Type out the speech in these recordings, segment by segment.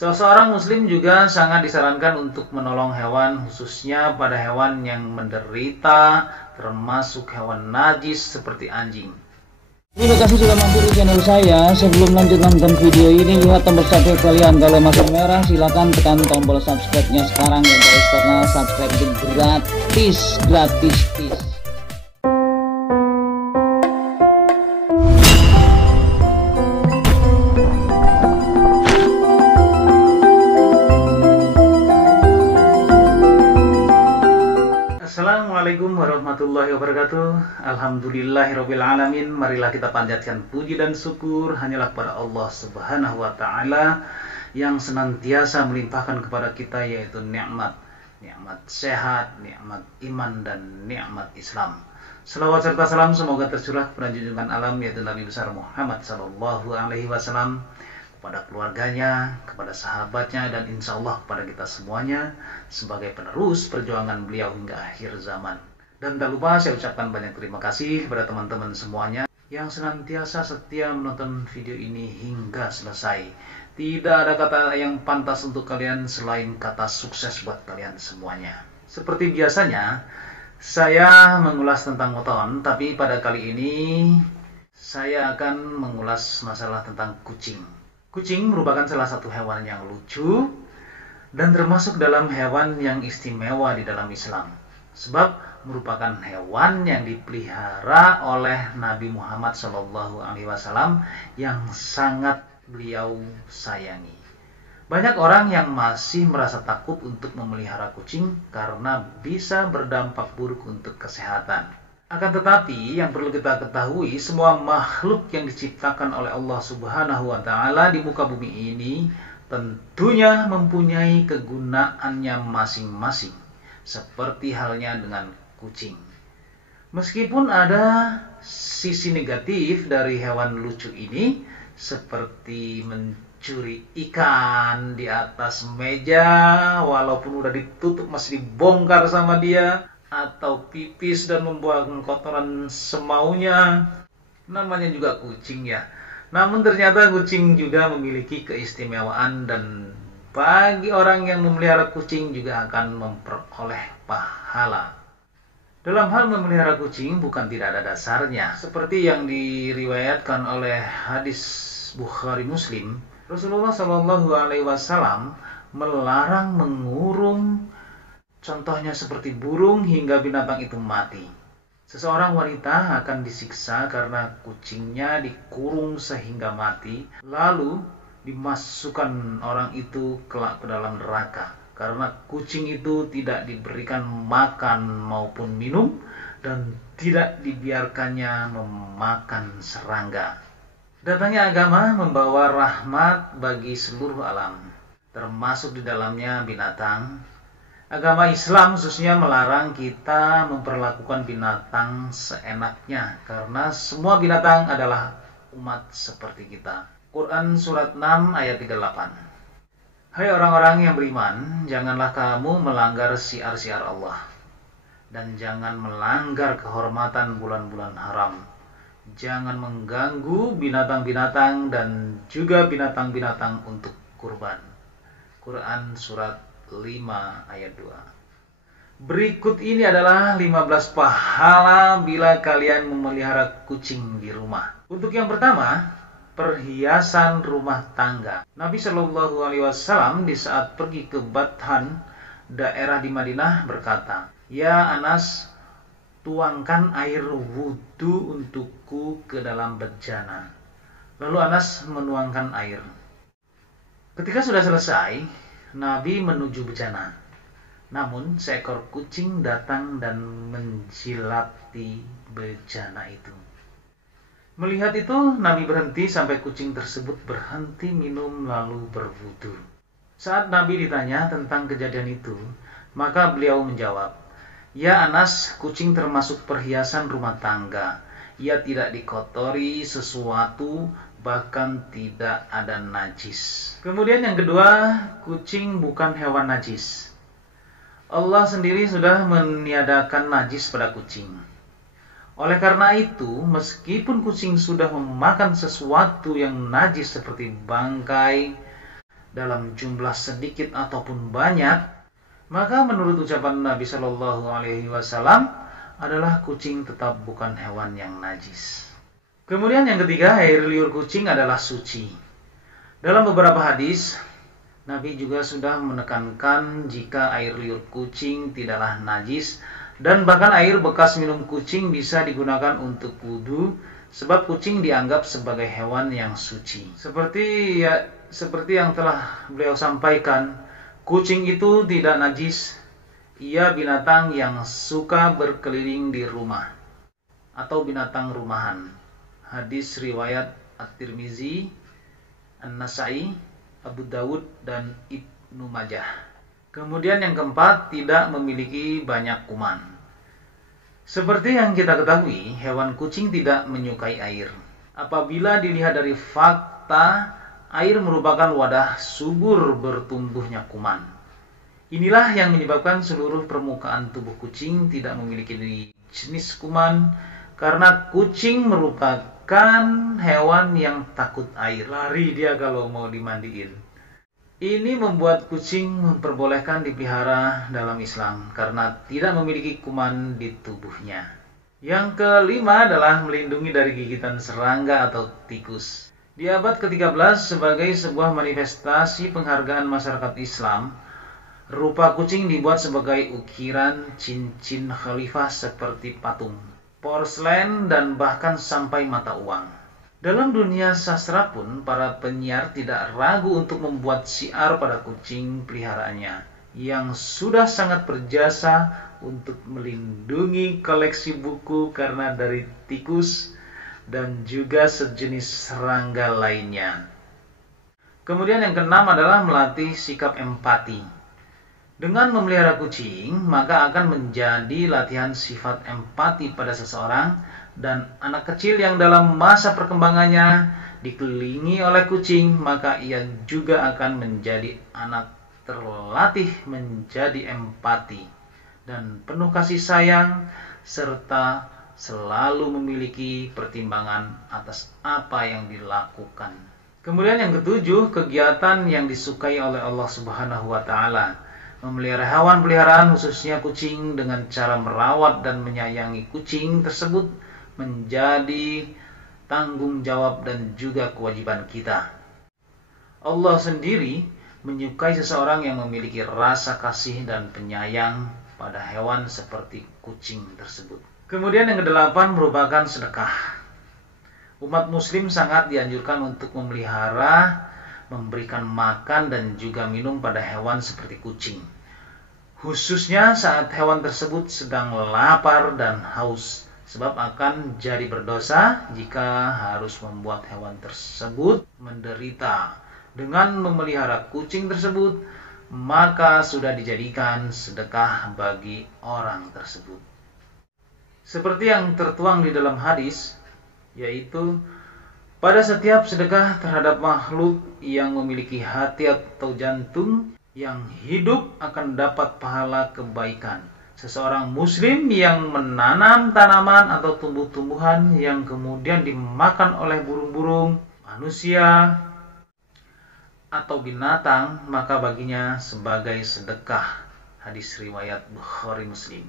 Seorang muslim juga sangat disarankan untuk menolong hewan, khususnya pada hewan yang menderita, termasuk hewan najis seperti anjing. Terima kasih sudah mampir di channel saya. Sebelum lanjut nonton video ini, lihat tombol subscribe kalian. Kalau masih merah, silahkan tekan tombol subscribe-nya sekarang ya guys, karena subscribe itu gratis. Assalamualaikum warahmatullahi wabarakatuh. Alhamdulillahirabbil alamin. Marilah kita panjatkan puji dan syukur hanyalah kepada Allah Subhanahu wa taala yang senantiasa melimpahkan kepada kita yaitu nikmat sehat, nikmat iman dan nikmat Islam. Selawat serta salam semoga tercurah kepada junjungan alam yaitu Nabi besar Muhammad sallallahu alaihi wasallam, kepada keluarganya, kepada sahabatnya, dan insya Allah kepada kita semuanya sebagai penerus perjuangan beliau hingga akhir zaman. Dan tak lupa saya ucapkan banyak terima kasih kepada teman-teman semuanya yang senantiasa setia menonton video ini hingga selesai. Tidak ada kata yang pantas untuk kalian selain kata sukses buat kalian semuanya. Seperti biasanya, saya mengulas tentang moton, tapi pada kali ini saya akan mengulas masalah tentang kucing. Kucing merupakan salah satu hewan yang lucu dan termasuk dalam hewan yang istimewa di dalam Islam. Sebab merupakan hewan yang dipelihara oleh Nabi Muhammad SAW yang sangat beliau sayangi. Banyak orang yang masih merasa takut untuk memelihara kucing karena bisa berdampak buruk untuk kesehatan. Akan tetapi yang perlu kita ketahui, semua makhluk yang diciptakan oleh Allah Subhanahu wa taala di muka bumi ini tentunya mempunyai kegunaannya masing-masing, seperti halnya dengan kucing. Meskipun ada sisi negatif dari hewan lucu ini, seperti mencuri ikan di atas meja walaupun udah ditutup masih dibongkar sama dia, atau pipis dan membuang kotoran semaunya. Namanya juga kucing ya. Namun ternyata kucing juga memiliki keistimewaan, dan bagi orang yang memelihara kucing juga akan memperoleh pahala. Dalam hal memelihara kucing bukan tidak ada dasarnya. Seperti yang diriwayatkan oleh hadis Bukhari Muslim, Rasulullah SAW melarang mengurung, contohnya seperti burung, hingga binatang itu mati. Seseorang wanita akan disiksa karena kucingnya dikurung sehingga mati, lalu dimasukkan orang itu kelak ke dalam neraka. Karena kucing itu tidak diberikan makan maupun minum dan tidak dibiarkannya memakan serangga. Datangnya agama membawa rahmat bagi seluruh alam, termasuk di dalamnya binatang. Agama Islam khususnya melarang kita memperlakukan binatang seenaknya, karena semua binatang adalah umat seperti kita. Quran surat 6 ayat 38. Hai orang-orang yang beriman, janganlah kamu melanggar syiar-syiar Allah, dan jangan melanggar kehormatan bulan-bulan haram. Jangan mengganggu binatang-binatang dan juga binatang-binatang untuk kurban. Quran surat 5 ayat 2. Berikut ini adalah 15 pahala bila kalian memelihara kucing di rumah. Untuk yang pertama, perhiasan rumah tangga. Nabi Shallallahu Alaihi Wasallam di saat pergi ke Bathan, daerah di Madinah, berkata, "Ya Anas, tuangkan air wudhu untukku ke dalam bejana." Lalu Anas menuangkan air. Ketika sudah selesai, Nabi menuju bejana. Namun seekor kucing datang dan menjilati bejana itu. Melihat itu, Nabi berhenti sampai kucing tersebut berhenti minum lalu berwudu. Saat Nabi ditanya tentang kejadian itu, maka beliau menjawab, "Ya Anas, kucing termasuk perhiasan rumah tangga. Ia tidak dikotori sesuatu, bahkan tidak ada najis." Kemudian yang kedua, kucing bukan hewan najis. Allah sendiri sudah meniadakan najis pada kucing. Oleh karena itu, meskipun kucing sudah memakan sesuatu yang najis seperti bangkai, dalam jumlah sedikit ataupun banyak, maka menurut ucapan Nabi Shallallahu Alaihi Wasallam adalah kucing tetap bukan hewan yang najis. Kemudian yang ketiga, air liur kucing adalah suci. Dalam beberapa hadis, Nabi juga sudah menekankan jika air liur kucing tidaklah najis, dan bahkan air bekas minum kucing bisa digunakan untuk wudu, sebab kucing dianggap sebagai hewan yang suci. Seperti yang telah beliau sampaikan, kucing itu tidak najis. Ia binatang yang suka berkeliling di rumah atau binatang rumahan. Hadis riwayat At-Tirmizi, An-Nasai, Abu Dawud, dan Ibnu Majah. Kemudian yang keempat, tidak memiliki banyak kuman. Seperti yang kita ketahui, hewan kucing tidak menyukai air. Apabila dilihat dari fakta, air merupakan wadah subur bertumbuhnya kuman. Inilah yang menyebabkan seluruh permukaan tubuh kucing tidak memiliki jenis kuman, karena kucing merupakan hewan yang takut air. Lari dia kalau mau dimandiin. Ini membuat kucing memperbolehkan dipelihara dalam Islam karena tidak memiliki kuman di tubuhnya. Yang kelima adalah melindungi dari gigitan serangga atau tikus. Di abad ke-13, sebagai sebuah manifestasi penghargaan masyarakat Islam, rupa kucing dibuat sebagai ukiran cincin khalifah seperti patung, porselen, dan bahkan sampai mata uang. Dalam dunia sastra pun, para penyiar tidak ragu untuk membuat syiar pada kucing peliharaannya, yang sudah sangat berjasa untuk melindungi koleksi buku karena dari tikus dan juga sejenis serangga lainnya. Kemudian yang keenam adalah melatih sikap empati. Dengan memelihara kucing, maka akan menjadi latihan sifat empati pada seseorang, dan anak kecil yang dalam masa perkembangannya dikelilingi oleh kucing, maka ia juga akan menjadi anak terlatih menjadi empati dan penuh kasih sayang, serta selalu memiliki pertimbangan atas apa yang dilakukan. Kemudian yang ketujuh, kegiatan yang disukai oleh Allah Subhanahu wa Ta'ala. Memelihara hewan peliharaan, khususnya kucing, dengan cara merawat dan menyayangi kucing tersebut menjadi tanggung jawab dan juga kewajiban kita. Allah sendiri menyukai seseorang yang memiliki rasa kasih dan penyayang pada hewan seperti kucing tersebut. Kemudian yang kedelapan merupakan sedekah. Umat muslim sangat dianjurkan untuk memelihara, memberikan makan dan juga minum pada hewan seperti kucing, khususnya saat hewan tersebut sedang lapar dan haus, sebab akan jadi berdosa jika harus membuat hewan tersebut menderita. Dengan memelihara kucing tersebut, maka sudah dijadikan sedekah bagi orang tersebut. Seperti yang tertuang di dalam hadis, yaitu pada setiap sedekah terhadap makhluk yang memiliki hati atau jantung yang hidup akan dapat pahala kebaikan. Seseorang muslim yang menanam tanaman atau tumbuh-tumbuhan yang kemudian dimakan oleh burung-burung, manusia, atau binatang, maka baginya sebagai sedekah. Hadis riwayat Bukhari Muslim.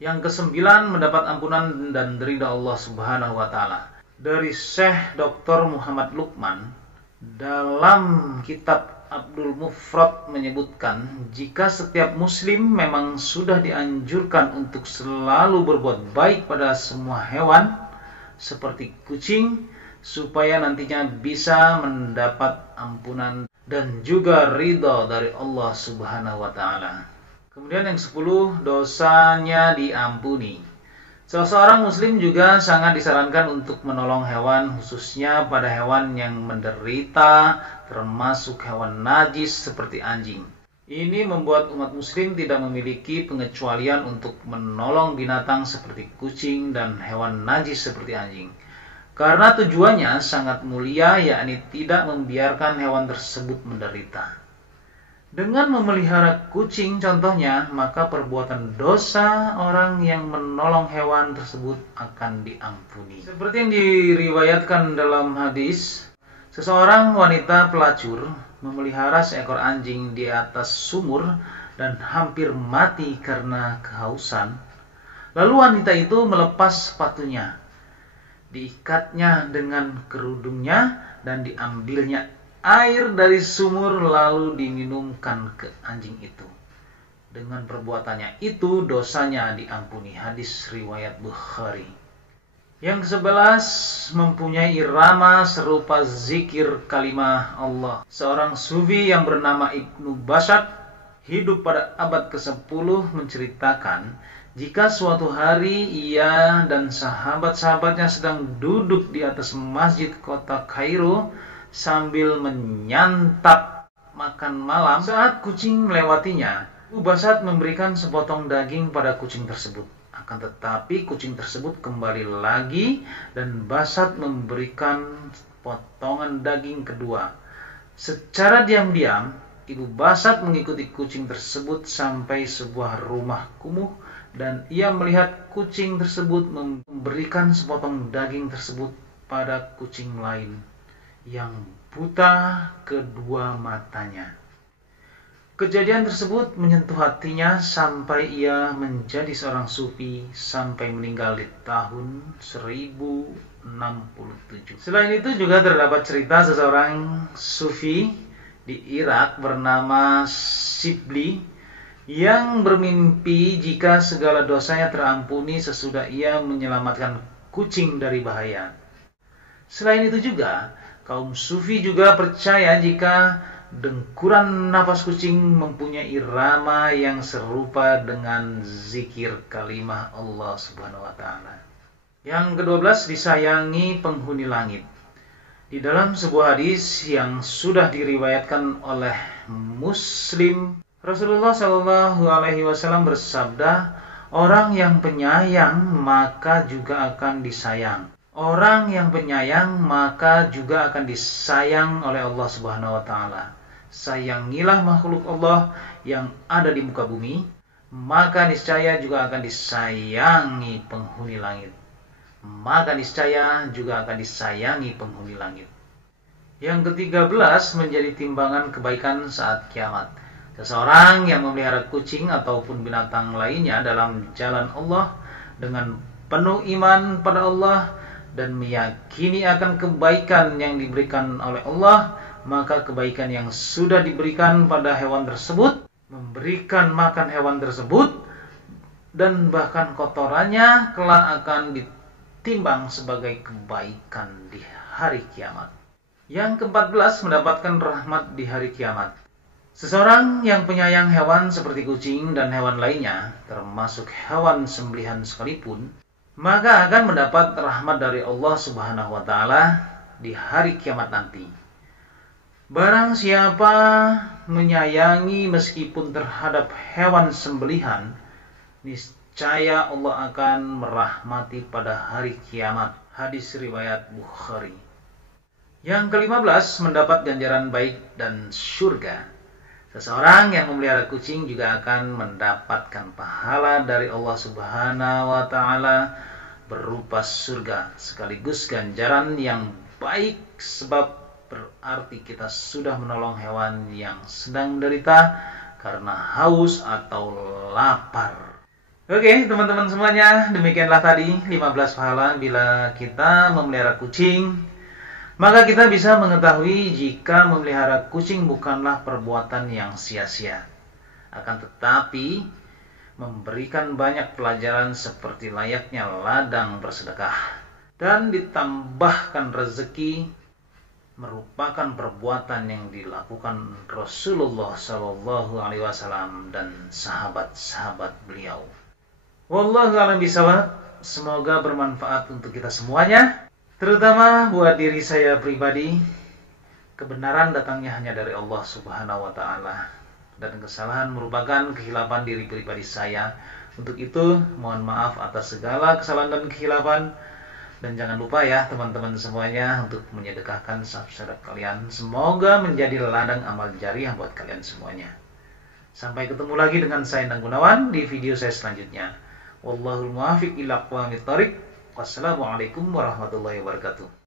Yang kesembilan, mendapat ampunan dan ridha Allah Subhanahu wa Ta'ala. Dari Syekh Dr. Muhammad Luqman dalam kitab Abdul Mufrad menyebutkan, jika setiap muslim memang sudah dianjurkan untuk selalu berbuat baik pada semua hewan seperti kucing, supaya nantinya bisa mendapat ampunan dan juga ridha dari Allah Subhanahu wa Ta'ala. Kemudian yang 10, dosanya diampuni. Seseorang muslim juga sangat disarankan untuk menolong hewan, khususnya pada hewan yang menderita, termasuk hewan najis seperti anjing. Ini membuat umat muslim tidak memiliki pengecualian untuk menolong binatang seperti kucing dan hewan najis seperti anjing, karena tujuannya sangat mulia, yakni tidak membiarkan hewan tersebut menderita. Dengan memelihara kucing contohnya, maka perbuatan dosa orang yang menolong hewan tersebut akan diampuni. Seperti yang diriwayatkan dalam hadis, seseorang wanita pelacur memelihara seekor anjing di atas sumur dan hampir mati karena kehausan. Lalu wanita itu melepas sepatunya, diikatnya dengan kerudungnya, dan diambilnya air dari sumur lalu diminumkan ke anjing itu. Dengan perbuatannya itu dosanya diampuni. Hadis riwayat Bukhari. Yang ke-11, mempunyai irama serupa zikir kalimah Allah. Seorang sufi yang bernama Ibnu Bashat hidup pada abad ke-10 menceritakan, jika suatu hari ia dan sahabat-sahabatnya sedang duduk di atas masjid kota Kairo sambil menyantap makan malam, saat kucing melewatinya, Ibnu Bashat memberikan sepotong daging pada kucing tersebut. Akan tetapi kucing tersebut kembali lagi dan Bashat memberikan potongan daging kedua. Secara diam-diam, Ibu Bashat mengikuti kucing tersebut sampai sebuah rumah kumuh dan ia melihat kucing tersebut memberikan sepotong daging tersebut pada kucing lain yang buta kedua matanya. Kejadian tersebut menyentuh hatinya sampai ia menjadi seorang sufi sampai meninggal di tahun 1067. Selain itu juga terdapat cerita seseorang sufi di Irak bernama Shibli yang bermimpi jika segala dosanya terampuni sesudah ia menyelamatkan kucing dari bahaya. Selain itu juga, kaum sufi juga percaya jika dengkuran nafas kucing mempunyai irama yang serupa dengan zikir kalimah Allah Subhanahu wa taala. Yang ke-12, disayangi penghuni langit. Di dalam sebuah hadis yang sudah diriwayatkan oleh Muslim, Rasulullah Shallallahu alaihi wasallam bersabda, orang yang penyayang maka juga akan disayang. Orang yang penyayang maka juga akan disayang oleh Allah Subhanahu wa taala. Sayangilah makhluk Allah yang ada di muka bumi, maka niscaya juga akan disayangi penghuni langit. Maka niscaya juga akan disayangi penghuni langit. Yang ke-13, menjadi timbangan kebaikan saat kiamat. Seseorang yang memelihara kucing ataupun binatang lainnya dalam jalan Allah dengan penuh iman pada Allah dan meyakini akan kebaikan yang diberikan oleh Allah, maka kebaikan yang sudah diberikan pada hewan tersebut, memberikan makan hewan tersebut, dan bahkan kotorannya kelak akan ditimbang sebagai kebaikan di hari kiamat. Yang ke-14, mendapatkan rahmat di hari kiamat. Seseorang yang penyayang hewan seperti kucing dan hewan lainnya, termasuk hewan sembelihan sekalipun, maka akan mendapat rahmat dari Allah Subhanahu wa taala di hari kiamat nanti. Barang siapa menyayangi meskipun terhadap hewan sembelihan, niscaya Allah akan merahmati pada hari kiamat. Hadis riwayat Bukhari. Yang ke-15, mendapat ganjaran baik dan surga. Seseorang yang memelihara kucing juga akan mendapatkan pahala dari Allah Subhanahu wa taala berupa surga sekaligus ganjaran yang baik, sebab berarti kita sudah menolong hewan yang sedang menderita karena haus atau lapar. Oke, teman-teman semuanya, demikianlah tadi 15 pahala bila kita memelihara kucing. Maka kita bisa mengetahui jika memelihara kucing bukanlah perbuatan yang sia-sia. Akan tetapi, memberikan banyak pelajaran seperti layaknya ladang bersedekah dan ditambahkan rezeki merupakan perbuatan yang dilakukan Rasulullah Shallallahu alaihi wasallam dan sahabat-sahabat beliau. Wallahu a'lam bishawab. Semoga bermanfaat untuk kita semuanya, terutama buat diri saya pribadi. Kebenaran datangnya hanya dari Allah Subhanahu wa taala dan kesalahan merupakan kehilapan diri pribadi saya. Untuk itu, mohon maaf atas segala kesalahan dan kehilapan. Dan jangan lupa ya teman-teman semuanya untuk menyedekahkan subscribe kalian. Semoga menjadi ladang amal jariah buat kalian semuanya. Sampai ketemu lagi dengan saya Endang Gunawan di video saya selanjutnya. Wallahul muwaffiq ila aqwamit thoriq. Wassalamualaikum warahmatullahi wabarakatuh.